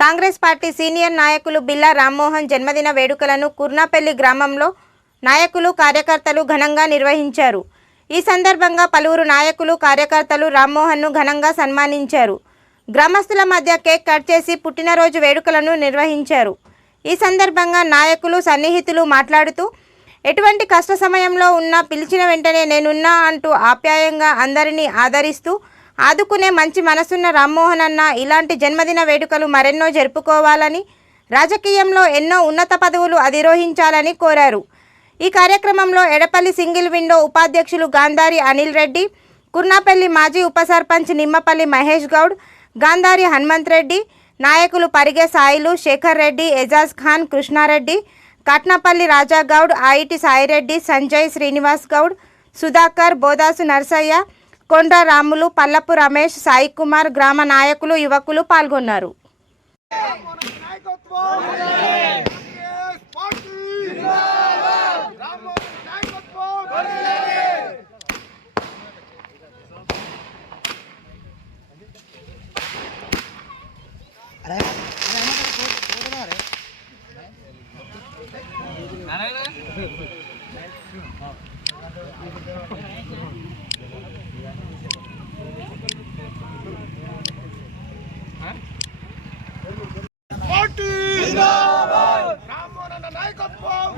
Congress party senior నాయకులు బిల్లా రామ్మోహన్ జన్మదిన వేడుకలను కుర్నాపల్లి గ్రామంలో నాయకులు కార్యకర్తలు ఘనంగా నిర్వహించారు. ఈ సందర్భంగా పలువురు నాయకులు కార్యకర్తలు రామ్మోహన్ను ఘనంగా సన్మానించారు. గ్రామస్తుల మధ్య కేక్ కట్ చేసి పుట్టినరోజు వేడుకలను నిర్వహించారు. ఈ సందర్భంగా నాయకులు సన్నిహితులు మాట్లాడుతూ ఎటువంటి కష్ట సమయంలో ఉన్నా పిలిచిన వెంటనే నేనున్నా అంటూ ఆప్యాయంగా అందరినీ ఆదరిస్తూ ఆదుకునే మంచి మనసున్న రామ్మోహన్ అన్న ఇలాంటి జన్మదిన వేడుకలు మరెన్నో జరుపుకోవాలని రాజకీయంలో ఎన్నో ఉన్నత పదవులు అధిరోహించాలని కోరారు. ఈ కార్యక్రమంలో ఎడపల్లి సింగిల్ విండో ఉపాధ్యక్షులు గాంధారి అనిల్ రెడ్డి కుర్నాపల్లి మాజీ ఉప సర్పంచ్ నిమ్మపల్లి మహేష్ గౌడ్ గాంధారి హనుమంత్ రెడ్డి నాయకులు పరిగే సాయిలు శేఖర్ రెడ్డి ఎజాజ్ ఖాన్ కృష్ణారెడ్డి కట్నపల్లి రాజాగౌడ్ ఐటి సాయిరెడ్డి సంజయ్ శ్రీనివాస్ గౌడ్ సుధాకర్ బోదాసు నర్సయ్య కొండ్ర రాములు పల్లపు రమేష్ సాయి కుమార్ గ్రామ నాయకులు యువకులు పాల్గొన్నారు అరే కాంగ్రెస్ పార్టీ జిందాబాద్ రామ్మోహన్ నాయకత్వం పార్టీ జిందాబాద్ రామ్మోహన్ నాయకత్వం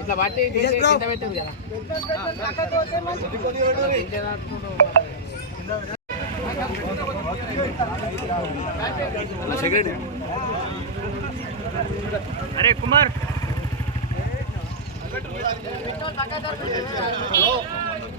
ఇట్లా బట్టి కింద పెట్టారు కదా. అరే కుమార్.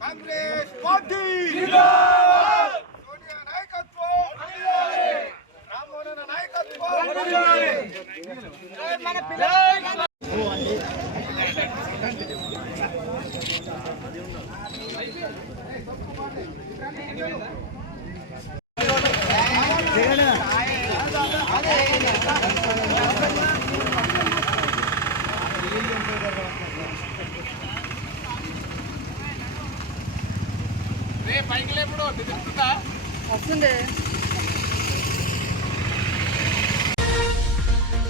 కాంగ్రెస్ పార్టీ! సోనియా నాయకత్వం! రామ్మోహన్ నాయకత్వం! రే పైకి లేపుడు తిరుగుతుందా వస్తుంది.